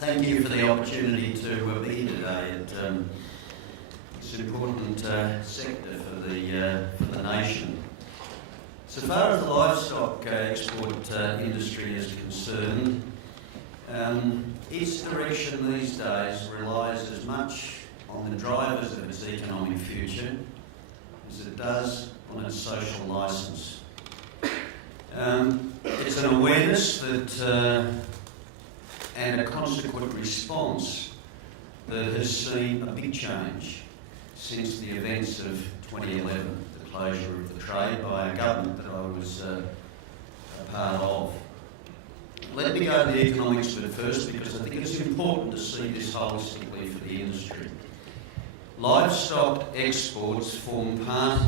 Thank you for the opportunity to be here today. It's an important sector for the nation. So far as the livestock export industry is concerned, its direction these days relies as much on the drivers of its economic future as it does on its social licence. It's an awareness that and a consequent response that has seen a big change since the events of 2011, the closure of the trade by a government that I was a part of. Let me go to the economics of it first, because I think it's important to see this holistically for the industry. Livestock exports form part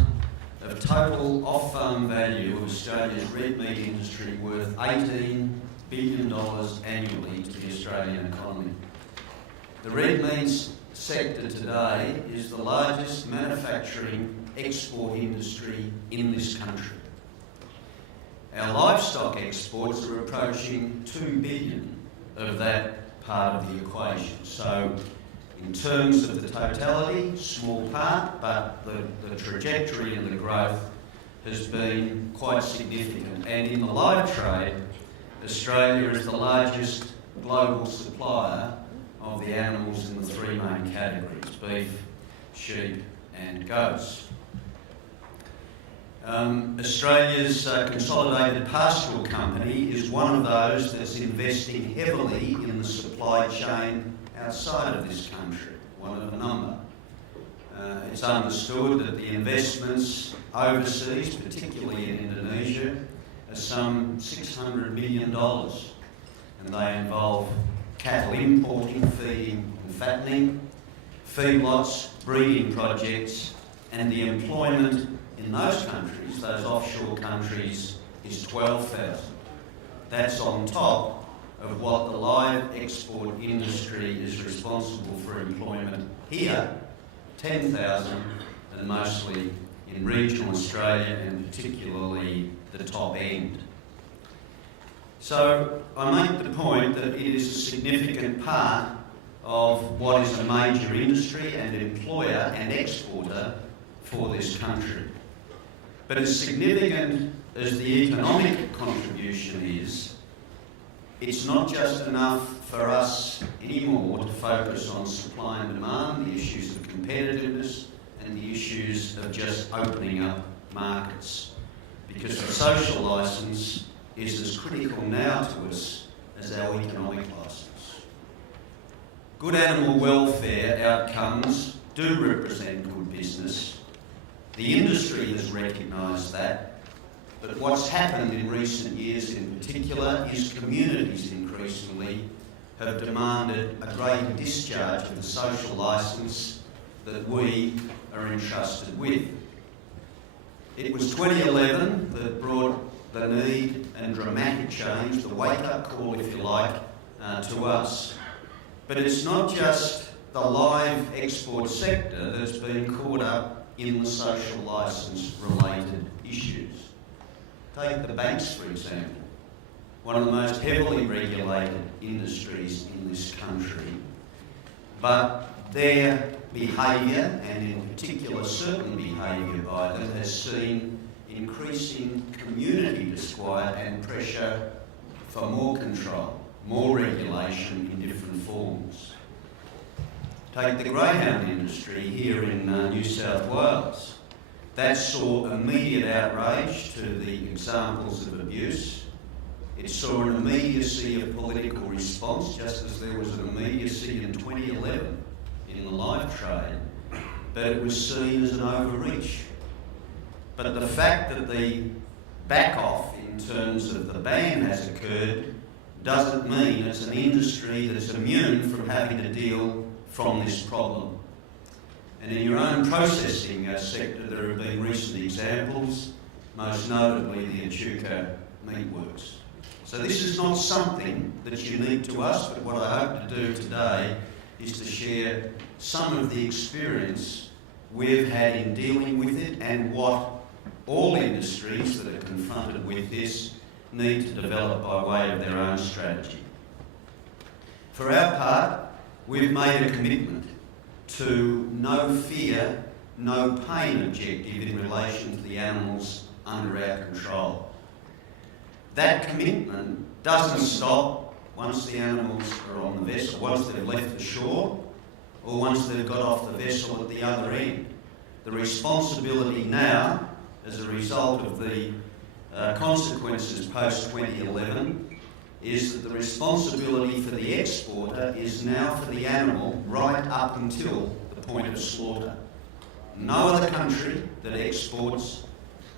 of total off-farm value of Australia's red meat industry, worth $18 billion annually to the Australian economy. The red meat sector today is the largest manufacturing export industry in this country. Our livestock exports are approaching $2 billion of that part of the equation. So in terms of the totality, small part, but the trajectory and the growth has been quite significant. And in the live trade, Australia is the largest global supplier of the animals in the three main categories: beef, sheep and goats. Australia's consolidated pastoral company is one of those that's investing heavily in the supply chain outside of this country, one of a number. It's understood that the investments overseas, particularly in Indonesia, are some $600 million, and they involve cattle importing, feeding and fattening, feedlots, breeding projects, and the employment in those countries, those offshore countries, is 12,000. That's on top of what the live export industry is responsible for employment here, 10,000, and mostly in regional Australia and particularly the top end. So I make the point that it is a significant part of what is a major industry and employer and exporter for this country. But as significant as the economic contribution is, it's not just enough for us anymore to focus on supply and demand, the issues of competitiveness and the issues of just opening up markets, because the social licence is as critical now to us as our economic licence. Good animal welfare outcomes do represent good business. The industry has recognised that, but what's happened in recent years in particular is communities increasingly have demanded a greater discharge of the social licence that we are entrusted with. It was 2011 that brought the need and dramatic change, the wake-up call, if you like, to us. But it's not just the live export sector that's been caught up in the social licence related issues. Take the banks, for example, one of the most heavily regulated industries in this country, but their behaviour, and in particular certain behaviour by them, has seen increasing community disquiet and pressure for more control, more regulation in different forms. Take the greyhound industry here in New South Wales. That saw immediate outrage to the examples of abuse. It saw an immediacy of political response, just as there was an immediacy in 2011 in the live trade, but it was seen as an overreach. But the fact that the back-off in terms of the ban has occurred doesn't mean it's an industry that's immune from having to deal from this problem. And in your own processing sector, there have been recent examples, most notably the Echuca Meatworks. So this is not something that's unique to us, but what I hope to do today is to share some of the experience we've had in dealing with it and what all industries that are confronted with this need to develop by way of their own strategy. For our part, we've made a commitment to no fear, no pain objective in relation to the animals under our control. That commitment doesn't stop once the animals are on the vessel, once they've left the shore, or once they've got off the vessel at the other end. The responsibility now, as a result of the consequences post-2011, is that the responsibility for the exporter is now for the animal right up until the point of slaughter. No other country that exports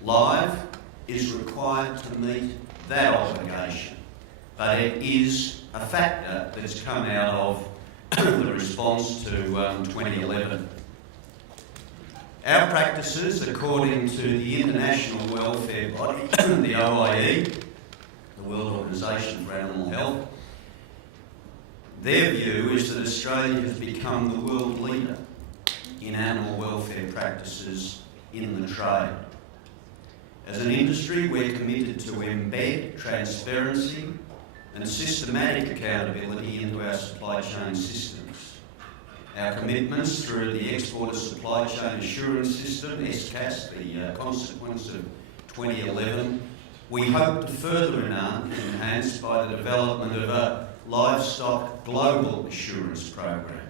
live is required to meet that obligation, but it is a factor that's come out of the response to 2011. Our practices, according to the international welfare body, the OIE, the World Organisation for Animal Health, their view is that Australia has become the world leader in animal welfare practices in the trade. As an industry, we're committed to embed transparency and systematic accountability into our supply chain systems. Our commitments through the Exporter Supply Chain Assurance System, SCAS, the consequence of 2011, we hope to further enhance by the development of a livestock global assurance program,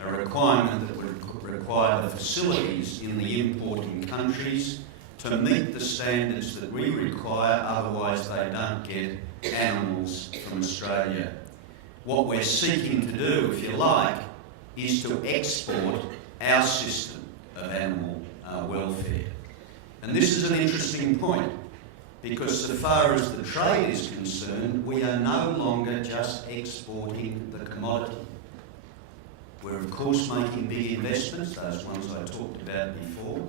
a requirement that would require the facilities in the importing countries to meet the standards that we require, otherwise they don't get animals from Australia. What we're seeking to do, if you like, is to export our system of animal welfare. And this is an interesting point, because so far as the trade is concerned, we are no longer just exporting the commodity. We're of course making big investments, those ones I talked about before.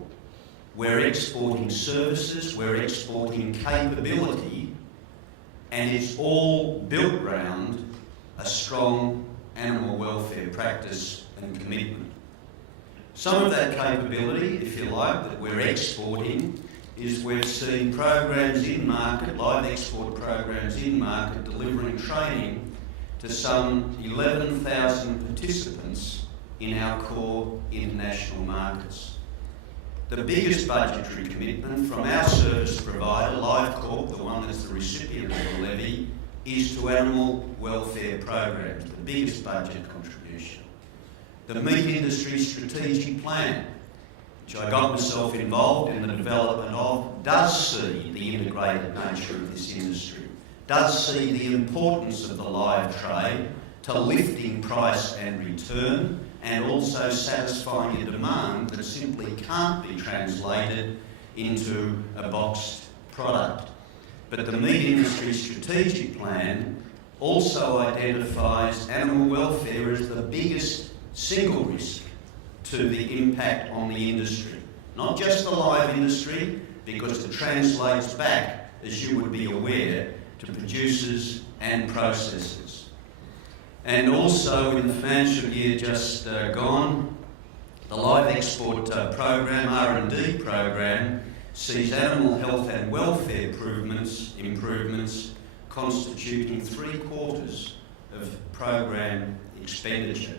We're exporting services, we're exporting capability, and it's all built around a strong animal welfare practice and commitment. Some of that capability, if you like, that we're exporting is we've seen programs in market, live export programs in market, delivering training to some 11,000 participants in our core international markets. The biggest budgetary commitment from our service provider, LiveCorp, the one that's the recipient of the levy, is to animal welfare programs, the biggest budget contribution. The Meat Industry Strategic Plan, which I got myself involved in the development of, does see the integrated nature of this industry, does see the importance of the live trade to lifting price and return, and also satisfying a demand that simply can't be translated into a boxed product. But the Meat Industry Strategic Plan also identifies animal welfare as the biggest single risk to the impact on the industry. Not just the live industry, because it translates back, as you would be aware, to producers and processors. And also in the financial year just gone, the Live Export program, R&D program, sees animal health and welfare improvements constituting 3/4 of program expenditure.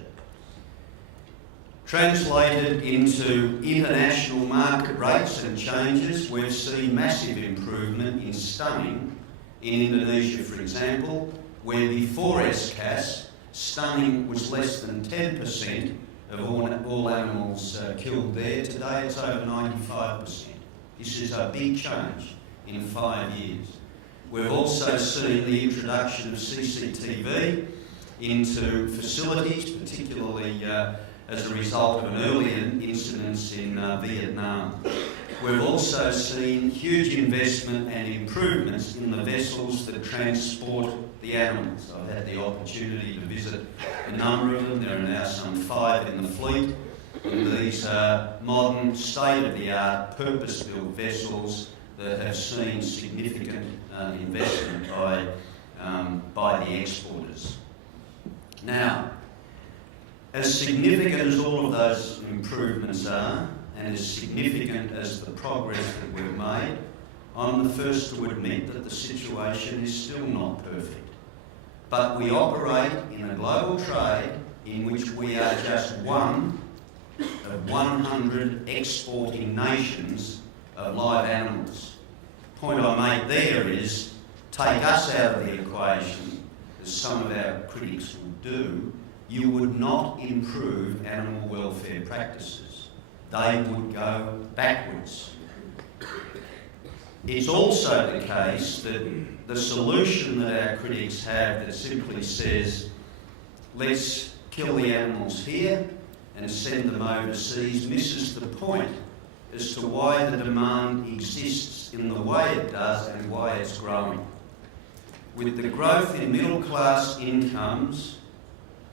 Translated into international market rates and changes, we've seen massive improvement in stunning in Indonesia, for example, where before SCAS, stunning was less than 10% of all animals killed there. Today it's over 95%. This is a big change in 5 years. We've also seen the introduction of CCTV into facilities, particularly as a result of an earlier incident in Vietnam. We've also seen huge investment and improvements in the vessels that transport the animals. I've had the opportunity to visit a number of them. There are now some 5 in the fleet. And these are modern, state-of-the-art, purpose-built vessels that have seen significant investment by the exporters. Now, as significant as all of those improvements are, and as significant as the progress that we've made, I'm the first to admit that the situation is still not perfect. but we operate in a global trade in which we are just one of 100 exporting nations of live animals. The point I make there is, take us out of the equation, as some of our critics would do, you would not improve animal welfare practices. They would go backwards. It's also the case that the solution that our critics have that simply says, let's kill the animals here and send them overseas, misses the point as to why the demand exists in the way it does and why it's growing. With the growth in middle class incomes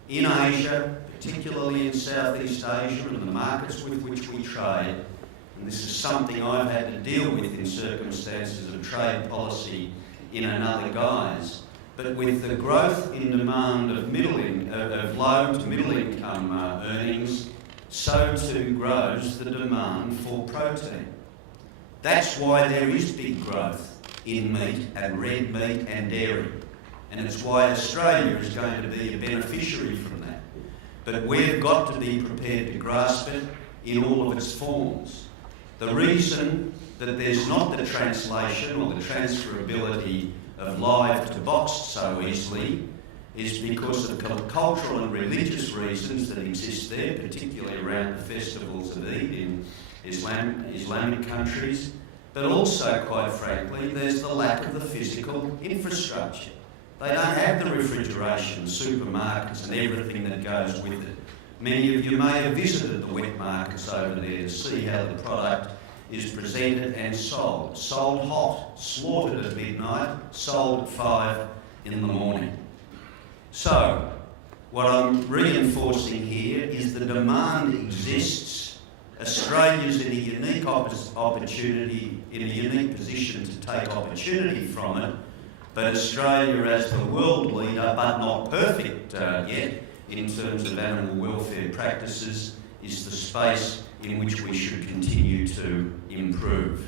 in Asia, particularly in Southeast Asia and the markets with which we trade, and this is something I've had to deal with in circumstances of trade policy in another guise, but with the growth in demand of low to middle income earnings, so too grows the demand for protein. That's why there is big growth in meat and red meat and dairy, and it's why Australia is going to be a beneficiary from that. But we've got to be prepared to grasp it in all of its forms. The reason that there's not the translation or the transferability of live to boxed so easily is because of cultural and religious reasons that exist there, particularly around the festivals of Eid in Islamic countries, but also, quite frankly, there's the lack of the physical infrastructure. They don't have the refrigeration, supermarkets and everything that goes with it. Many of you may have visited the wet markets over there to see how the product is presented and sold. Sold hot, slaughtered at midnight, sold at 5 in the morning. So, what I'm reinforcing here is the demand exists. Australia's in a unique opportunity, in a unique position to take opportunity from it, but Australia as the world leader, but not perfect yet, in terms of animal welfare practices, is the space in which we should continue to improve.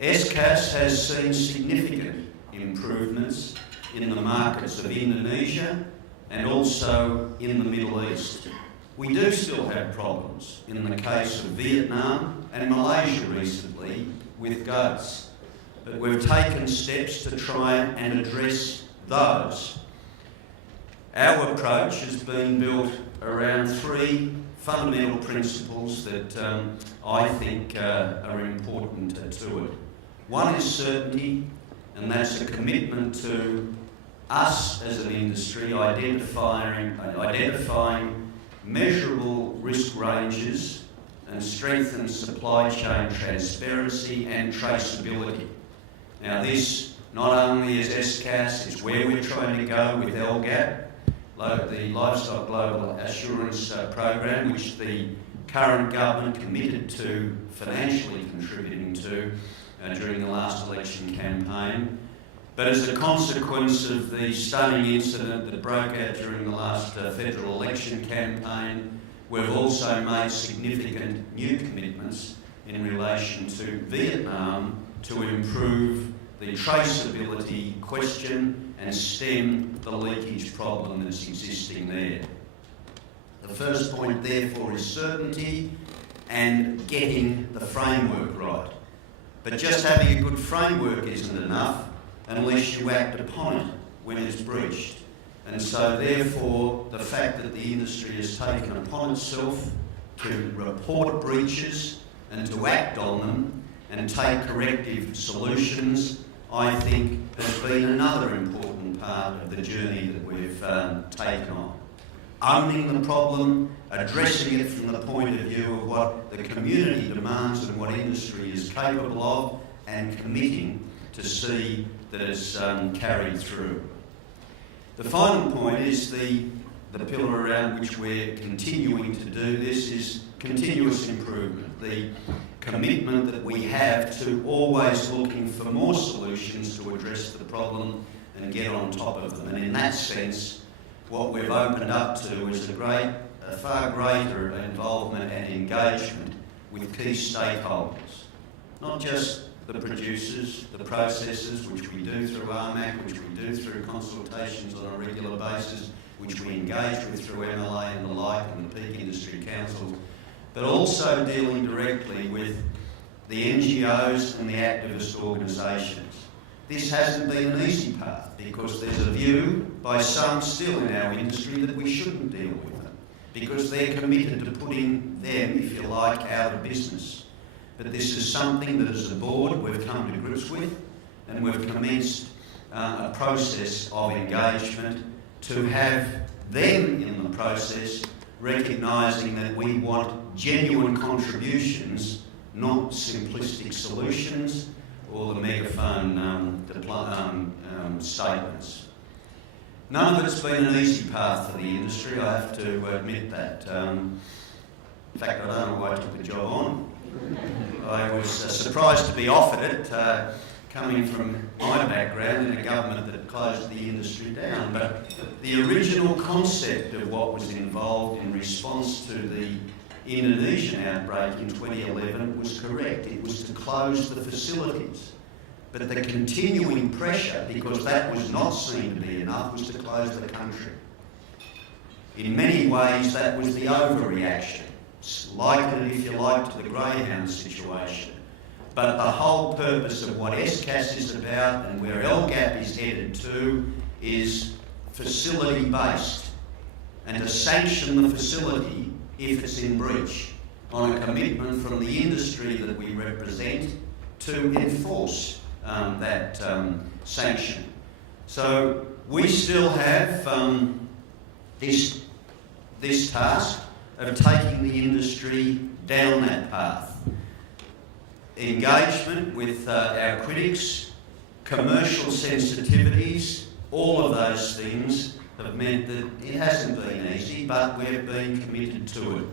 SCAS has seen significant improvements in the markets of Indonesia and also in the Middle East. We do still have problems in the case of Vietnam and Malaysia recently with goats, but we've taken steps to try and address those. Our approach has been built around 3 fundamental principles that I think are important to it. One is certainty, and that's a commitment to us as an industry identifying measurable risk ranges and strengthen supply chain transparency and traceability. Now this not only is SCAS, it's where we're trying to go with LGAP, the Livestock Global Assurance Program, which the current government committed to financially contributing to during the last election campaign. But as a consequence of the stunning incident that broke out during the last federal election campaign, we've also made significant new commitments in relation to Vietnam to improve the traceability question and stem the leakage problem that's existing there. The first point, therefore, is certainty and getting the framework right. But just having a good framework isn't enough unless you act upon it when it's breached. And so therefore, the fact that the industry has taken upon itself to report breaches and to act on them and take corrective solutions, I think has been another important part of the journey that we've taken on. Owning the problem, addressing it from the point of view of what the community demands and what industry is capable of, and committing to see that it's carried through. The final point is the pillar around which we're continuing to do this is continuous improvement. The commitment that we have to always looking for more solutions to address the problem and get on top of them. And in that sense, what we've opened up to is a far greater involvement and engagement with key stakeholders. Not just the producers, the processors, which we do through RMAC, which we do through consultations on a regular basis, which we engage with through MLA and the like, and the Peak Industry Council, but also dealing directly with the NGOs and the activist organisations. This hasn't been an easy path because there's a view by some still in our industry that we shouldn't deal with them because they're committed to putting them, if you like, out of business. But this is something that as a board we've come to grips with, and we've commenced a process of engagement to have them in the process recognising that we want genuine contributions, not simplistic solutions or the megaphone statements. None of it's been an easy path for the industry, I have to admit that. In fact, I don't know why I took the job on. I was surprised to be offered it, coming from my background in a government that closed the industry down. But the original concept of what was involved in response to the Indonesian outbreak in 2011 was correct. It was to close the facilities. But the continuing pressure, because that was not seen to be enough, was to close the country. In many ways, that was the overreaction. Likened, if you like, to the Greyhound situation. But the whole purpose of what SCAS is about and where LGAP is headed to is facility-based, and to sanction the facility if it's in breach on a commitment from the industry that we represent to enforce that sanction. So we still have this task of taking the industry down that path. Engagement with our critics, commercial sensitivities, all of those things have meant that it hasn't been easy, but we've been committed to it.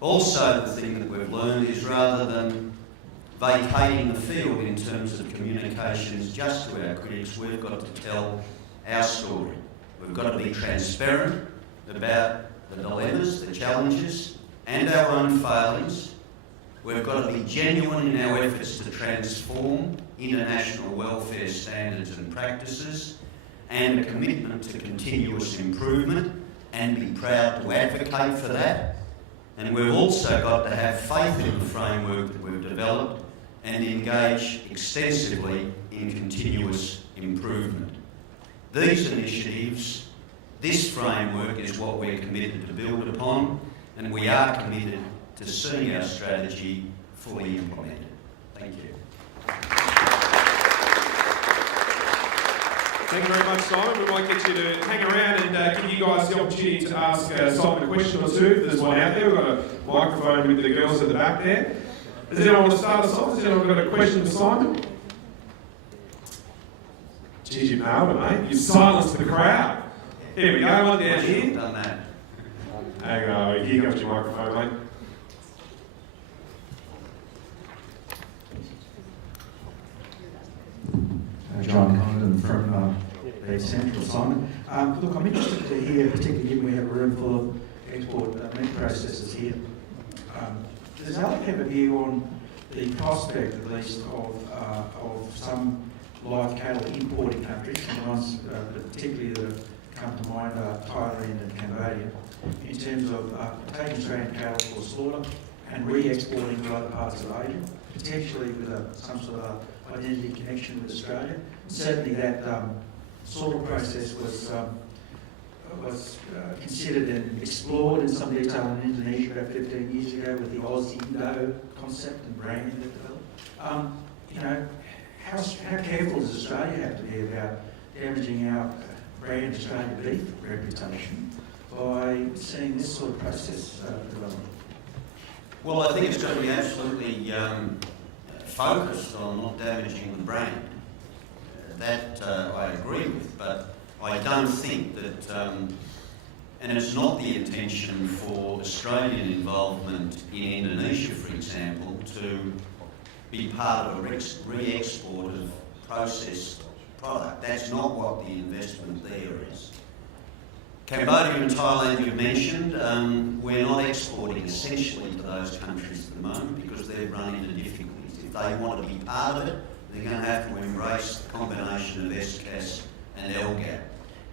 Also, the thing that we've learned is rather than vacating the field in terms of communications just to our critics, we've got to tell our story. We've got to be transparent about the dilemmas, the challenges, and our own failings. We've got to be genuine in our efforts to transform international welfare standards and practices, and a commitment to continuous improvement, and be proud to advocate for that. And we've also got to have faith in the framework that we've developed and engage extensively in continuous improvement. These initiatives, this framework is what we're committed to build upon, and we are committed to seeing our strategy fully implemented. Thank you. Thank you very much, Simon. We might get you to hang around and give you guys the opportunity to ask Simon a question or two. If there's one out there, we've got a microphone with the girls at the back there. Does anyone want to start us off? Has anyone got a question for Simon? Geez, you nailed it, mate. You silenced the crowd. Here we go, one down here. Done that. There you go. Here comes your microphone, mate. John Condon from the Central, Simon. Look, I'm interested to hear, particularly given we have a room full of export meat processors here, does Alec have a view on the prospect, at least, of some live cattle importing countries, the ones particularly that have come to mind are Thailand and Cambodia, in terms of taking Australian cattle for slaughter and re-exporting to other parts of Asia, potentially with some sort of identity connection with Australia? Certainly that sort of process was considered and explored in some detail in Indonesia about 15 years ago with the Oz-Indo concept and branding that developed. You know, how careful does Australia have to be about damaging our brand Australian beef reputation by seeing this sort of process develop? Well, I think it's got to be absolutely focused on not damaging the brand. That I agree with, but I don't think that, and it's not the intention for Australian involvement in Indonesia, for example, to be part of a re-export of processed product. That's not what the investment there is. Cambodia and Thailand you've mentioned, we're not exporting essentially to those countries at the moment because they've run into difficulties. If they want to be part of it, they're going to have to embrace the combination of SCAS and LGAP.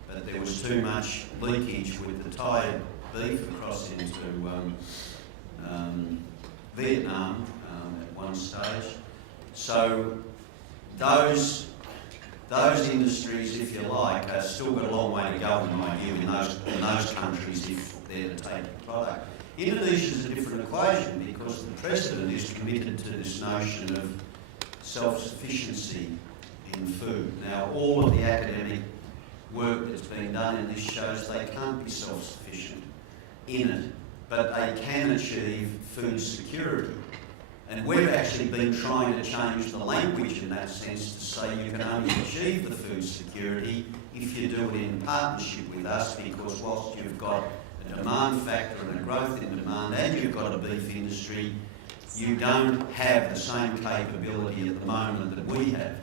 But there was too much leakage with the Thai beef across into Vietnam at one stage. So those industries, if you like, have still got a long way to go in my view in those countries if they're to take the product. Indonesia is a different equation because the President is committed to this notion of self-sufficiency in food. Now, all of the academic work that's been done in this shows they can't be self-sufficient in it, but they can achieve food security. And we've actually been trying to change the language in that sense to say you can only achieve the food security if you do it in partnership with us, because whilst you've got a demand factor and a growth in demand and you've got a beef industry, you don't have the same capability at the moment that we have.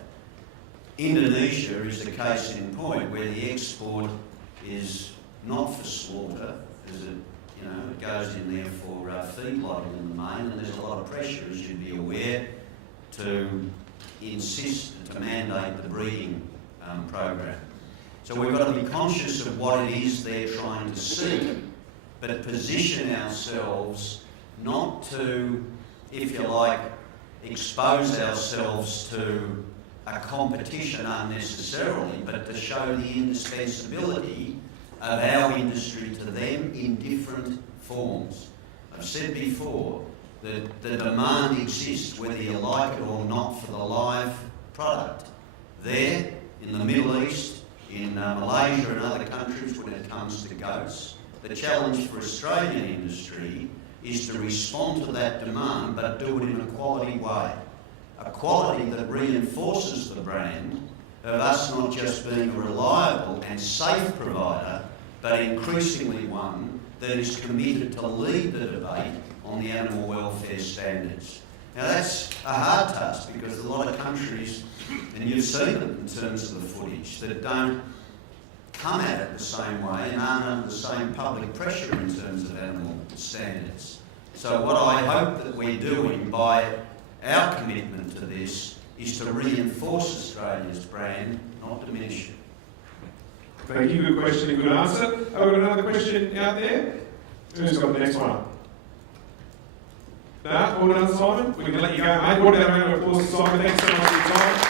Indonesia is a case in point where the export is not for slaughter, because it goes in there for feedlotting in the main, and there's a lot of pressure, as you'd be aware, to insist, to mandate the breeding program. So we've got to be conscious of what it is they're trying to seek, but position ourselves not to, if you like, expose ourselves to a competition unnecessarily, but to show the indispensability of our industry to them in different forms. I've said before that the demand exists whether you like it or not for the live product. There, in the Middle East, in Malaysia and other countries when it comes to goats, the challenge for Australian industry is to respond to that demand but do it in a quality way. A quality that reinforces the brand of us not just being a reliable and safe provider, but increasingly one that is committed to lead the debate on the animal welfare standards. Now that's a hard task because a lot of countries, and you've seen it in terms of the footage, that don't come at it the same way and aren't under the same public pressure in terms of animal standards. So what I hope that we're doing by our commitment to this is to reinforce Australia's brand, not diminish it. Thank you, good question and good answer. Have we got another question out there? Who's got the next one? No? All done, Simon? We can let you go, mate. What about a round of applause to Simon? Thanks so much for your time.